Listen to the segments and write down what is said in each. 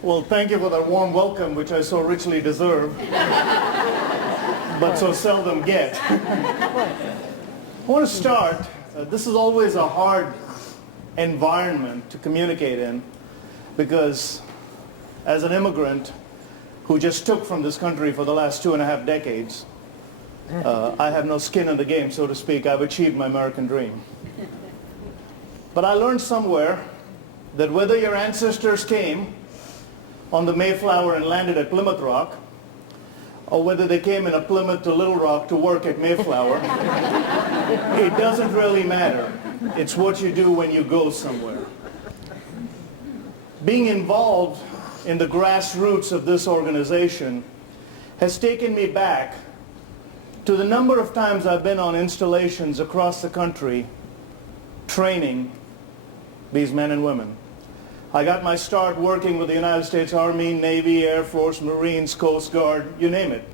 Well, thank you for that warm welcome, which I so richly deserve, but so seldom get. I want to start. This is always a hard environment to communicate in, because as an immigrant who just took from this country for the last 2.5 decades, I have no skin in the game, so to speak. I've achieved my American dream. But I learned somewhere that whether your ancestors came on the Mayflower and landed at Plymouth Rock, or whether they came in a Plymouth to Little Rock to work at Mayflower, it doesn't really matter. It's what you do when you go somewhere. Being involved in the grassroots of this organization has taken me back to the number of times I've been on installations across the country training these men and women. I got my start working with the United States Army, Navy, Air Force, Marines, Coast Guard, you name it.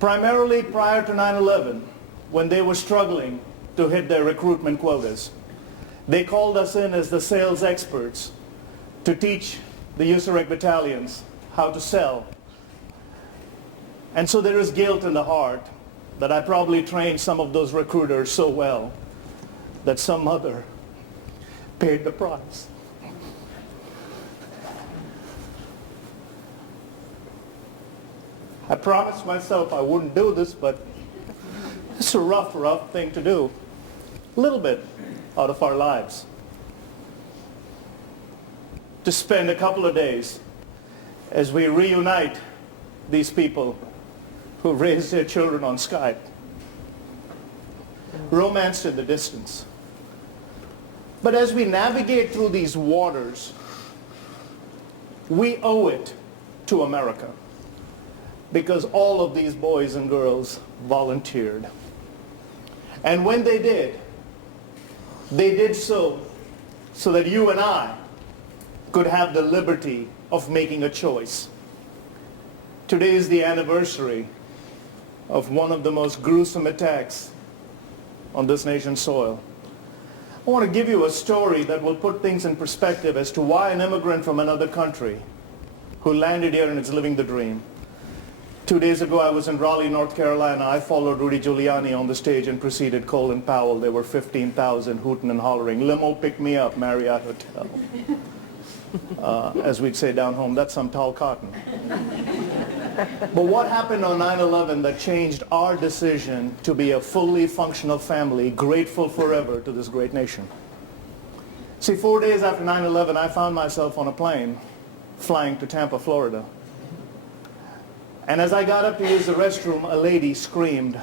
Primarily prior to 9/11, when they were struggling to hit their recruitment quotas. They called us in as the sales experts to teach the USAREC battalions how to sell. And so there is guilt in the heart that I probably trained some of those recruiters so well that some mother paid the price. I promised myself I wouldn't do this, but it's a rough thing to do. A little bit out of our lives. To spend a couple of days as we reunite these people who raised their children on Skype. Romanced in the distance. But as we navigate through these waters, we owe it to America, because all of these boys and girls volunteered. And when they did so that you and I could have the liberty of making a choice. Today is the anniversary of one of the most gruesome attacks on this nation's soil. I want to give you a story that will put things in perspective as to why an immigrant from another country who landed here and is living the dream. 2 days ago, I was in Raleigh, North Carolina. I followed Rudy Giuliani on the stage and preceded Colin Powell. There were 15,000 hooting and hollering. Limo picked me up, Marriott Hotel. As we'd say down home, that's some tall cotton. But what happened on 9/11 that changed our decision to be a fully functional family, grateful forever to this great nation? See, 4 days after 9/11, I found myself on a plane flying to Tampa, Florida. And as I got up to use the restroom, a lady screamed.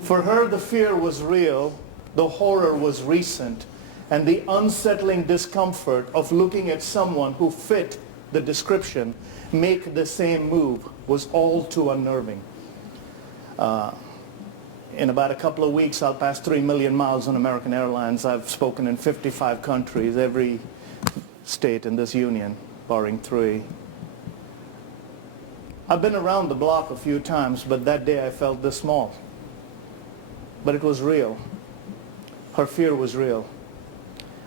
For her, the fear was real, the horror was recent, and the unsettling discomfort of looking at someone who fit the description make the same move was all too unnerving. In about a couple of weeks, I'll pass 3 million miles on American Airlines. I've spoken in 55 countries, every state in this union, barring 3. I've been around the block a few times, but that day I felt this small. But it was real. Her fear was real.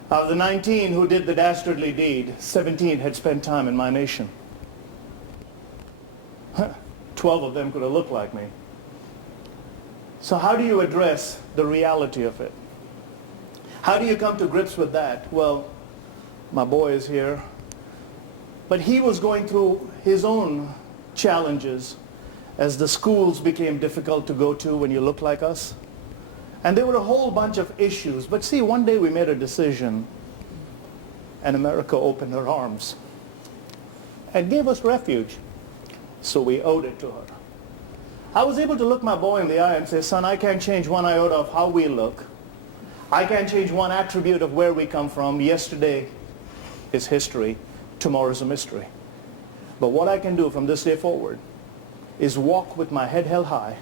Of the 19 who did the dastardly deed, 17 had spent time in my nation. 12 of them could have looked like me. So how do you address the reality of it? How do you come to grips with that? Well, my boy is here, but he was going through his own challenges as the schools became difficult to go to when you look like us. And there were a whole bunch of issues. But see, one day we made a decision, and America opened her arms and gave us refuge. So we owed it to her. I was able to look my boy in the eye and say, son, I can't change one iota of how we look. I can't change one attribute of where we come from. Yesterday is history. Tomorrow is a mystery. But what I can do from this day forward is walk with my head held high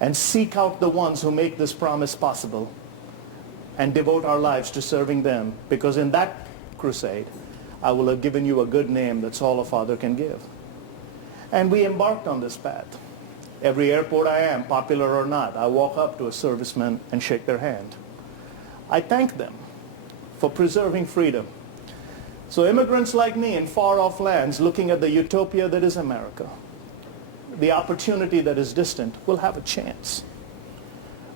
and seek out the ones who make this promise possible and devote our lives to serving them, because in that crusade, I will have given you a good name that's all a father can give. And we embarked on this path. Every airport I am, popular or not, I walk up to a serviceman and shake their hand. I thank them for preserving freedom So immigrants like me in far-off lands looking at the utopia that is America, the opportunity that is distant, will have a chance.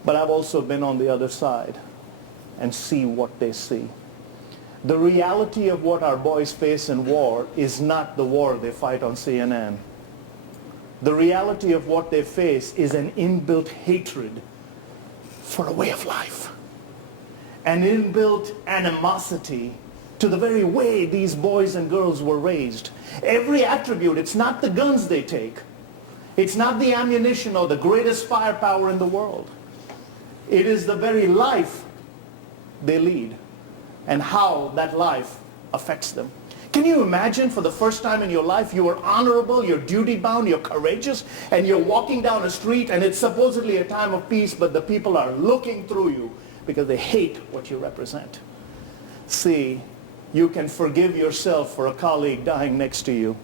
But I've also been on the other side and see what they see. The reality of what our boys face in war is not the war they fight on CNN. The reality of what they face is an inbuilt hatred for a way of life, an inbuilt animosity to the very way these boys and girls were raised. Every attribute, it's not the guns they take. It's not the ammunition or the greatest firepower in the world. It is the very life they lead and how that life affects them. Can you imagine for the first time in your life you are honorable, you're duty-bound, you're courageous, and you're walking down a street and it's supposedly a time of peace, but the people are looking through you because they hate what you represent. See, you can forgive yourself for a colleague dying next to you.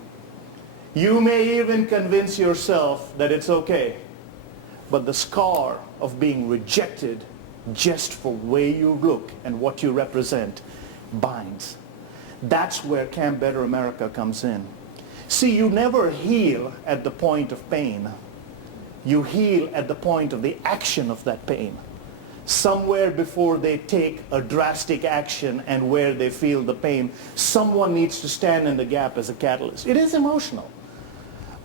You may even convince yourself that it's okay. But the scar of being rejected just for the way you look and what you represent binds. That's where Camp Better America comes in. See, you never heal at the point of pain. You heal at the point of the action of that pain. Somewhere before they take a drastic action and where they feel the pain, someone needs to stand in the gap as a catalyst. It is emotional.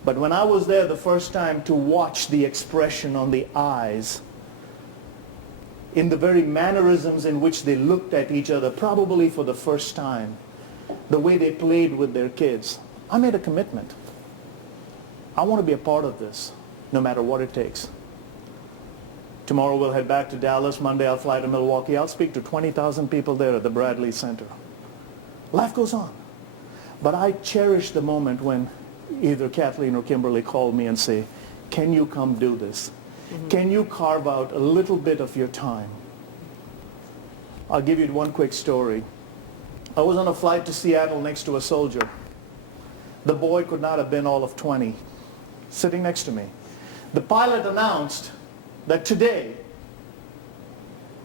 But when I was there the first time to watch the expression on the eyes, in the very mannerisms in which they looked at each other, probably for the first time, the way they played with their kids, I made a commitment. I want to be a part of this, no matter what it takes. Tomorrow we'll head back to Dallas. Monday I'll fly to Milwaukee. I'll speak to 20,000 people there at the Bradley Center. Life goes on. But I cherish the moment when either Kathleen or Kimberly call me and say, can you come do this? Mm-hmm. Can you carve out a little bit of your time? I'll give you one quick story. I was on a flight to Seattle next to a soldier. The boy could not have been all of 20, sitting next to me. The pilot announced that today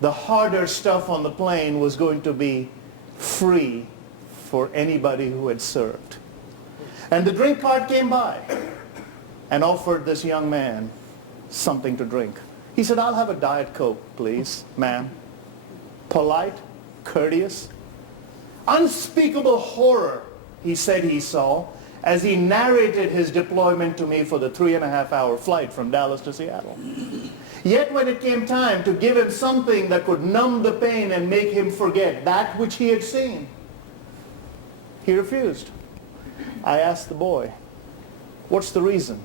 the harder stuff on the plane was going to be free for anybody who had served. And the drink cart came by and offered this young man something to drink. He said, I'll have a Diet Coke, please, ma'am. Polite, courteous. Unspeakable horror, he said he saw as he narrated his deployment to me for the 3.5-hour flight from Dallas to Seattle. Yet when it came time to give him something that could numb the pain and make him forget that which he had seen, he refused. I asked the boy, what's the reason?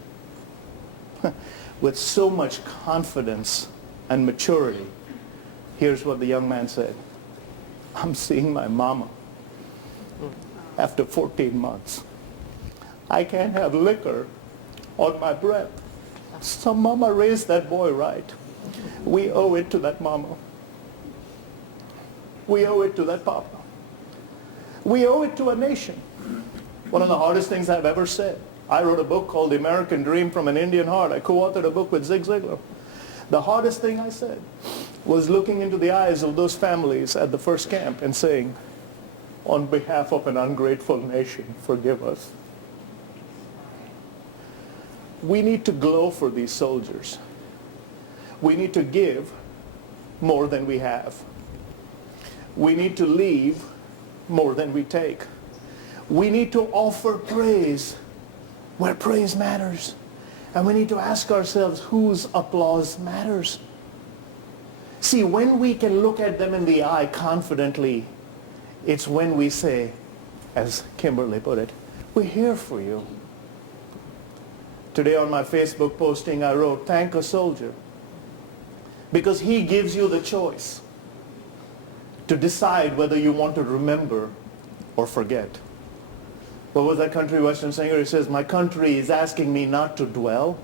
With so much confidence and maturity, here's what the young man said. I'm seeing my mama after 14 months. I can't have liquor on my breath. So mama raised that boy right. We owe it to that mama. We owe it to that papa. We owe it to a nation. One of the hardest things I've ever said. I wrote a book called The American Dream from an Indian Heart. I co-authored a book with Zig Ziglar. The hardest thing I said was looking into the eyes of those families at the first camp and saying, on behalf of an ungrateful nation, forgive us. We need to glow for these soldiers. We need to give more than we have. We need to leave more than we take. We need to offer praise where praise matters. And we need to ask ourselves whose applause matters. See, when we can look at them in the eye confidently, it's when we say, as Kimberly put it, we're here for you. Today on my Facebook posting, I wrote, thank a soldier, because he gives you the choice to decide whether you want to remember or forget. What was that country western singer? He says, my country is asking me not to dwell,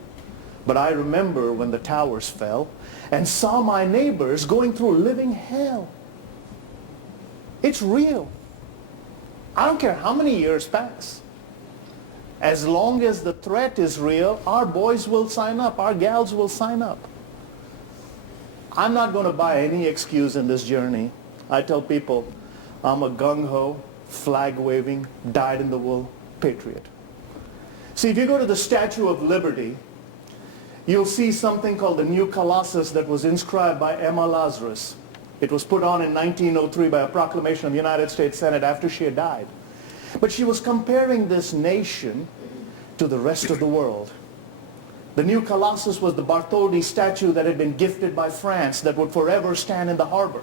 but I remember when the towers fell and saw my neighbors going through living hell. It's real. I don't care how many years pass. As long as the threat is real, our boys will sign up, our gals will sign up. I'm not going to buy any excuse in this journey. I tell people, I'm a gung-ho flag waving, dyed in the wool patriot. See, if you go to the Statue of Liberty, you'll see something called the New Colossus that was inscribed by Emma Lazarus. It was put on in 1903 by a proclamation of the United States Senate after she had died. But she was comparing this nation to the rest of the world. The New Colossus was the Bartholdi statue that had been gifted by France that would forever stand in the harbor.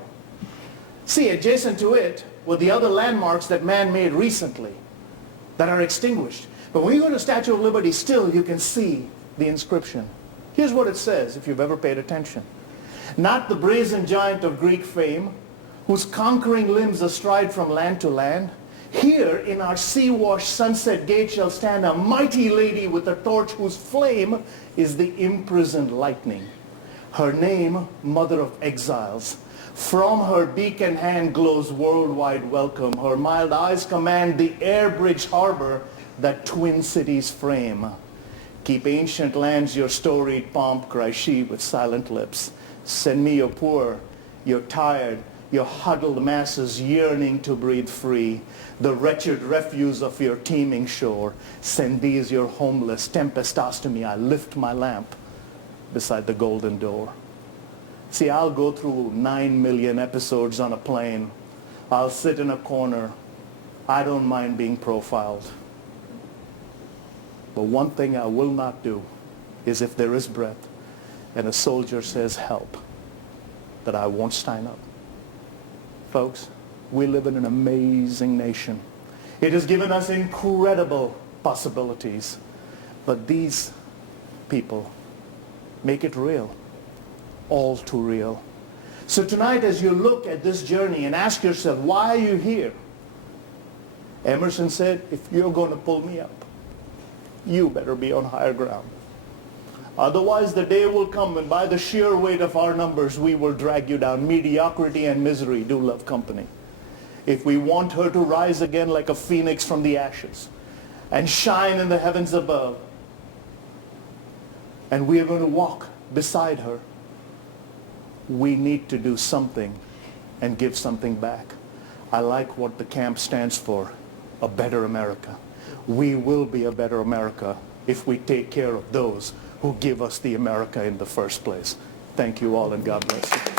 See, adjacent to it were the other landmarks that man made recently that are extinguished. But when you go to the Statue of Liberty, still you can see the inscription. Here's what it says, if you've ever paid attention. Not the brazen giant of Greek fame, whose conquering limbs astride from land to land. Here in our sea-washed sunset gate shall stand a mighty lady with a torch whose flame is the imprisoned lightning. Her name, Mother of Exiles. From her beacon hand glows worldwide welcome. Her mild eyes command the air bridge harbor that twin cities frame. Keep ancient lands your storied pomp, cries she with silent lips. Send me your poor, your tired, your huddled masses yearning to breathe free. The wretched refuse of your teeming shore. Send these your homeless. Tempest tossed to me, I lift my lamp beside the golden door. See, I'll go through 9 million episodes on a plane. I'll sit in a corner. I don't mind being profiled. But one thing I will not do is, if there is breath and a soldier says help, that I won't stand up. Folks, we live in an amazing nation. It has given us incredible possibilities. But these people make it real, all too real. So tonight, as you look at this journey and ask yourself, why are you here? Emerson said, if you're going to pull me up, you better be on higher ground. Otherwise, the day will come when by the sheer weight of our numbers, we will drag you down. Mediocrity and misery do love company. If we want her to rise again like a phoenix from the ashes and shine in the heavens above, and we are going to walk beside her, we need to do something and give something back. I like what the camp stands for, a better America. We will be a better America if we take care of those who give us the America in the first place. Thank you all, and God bless you.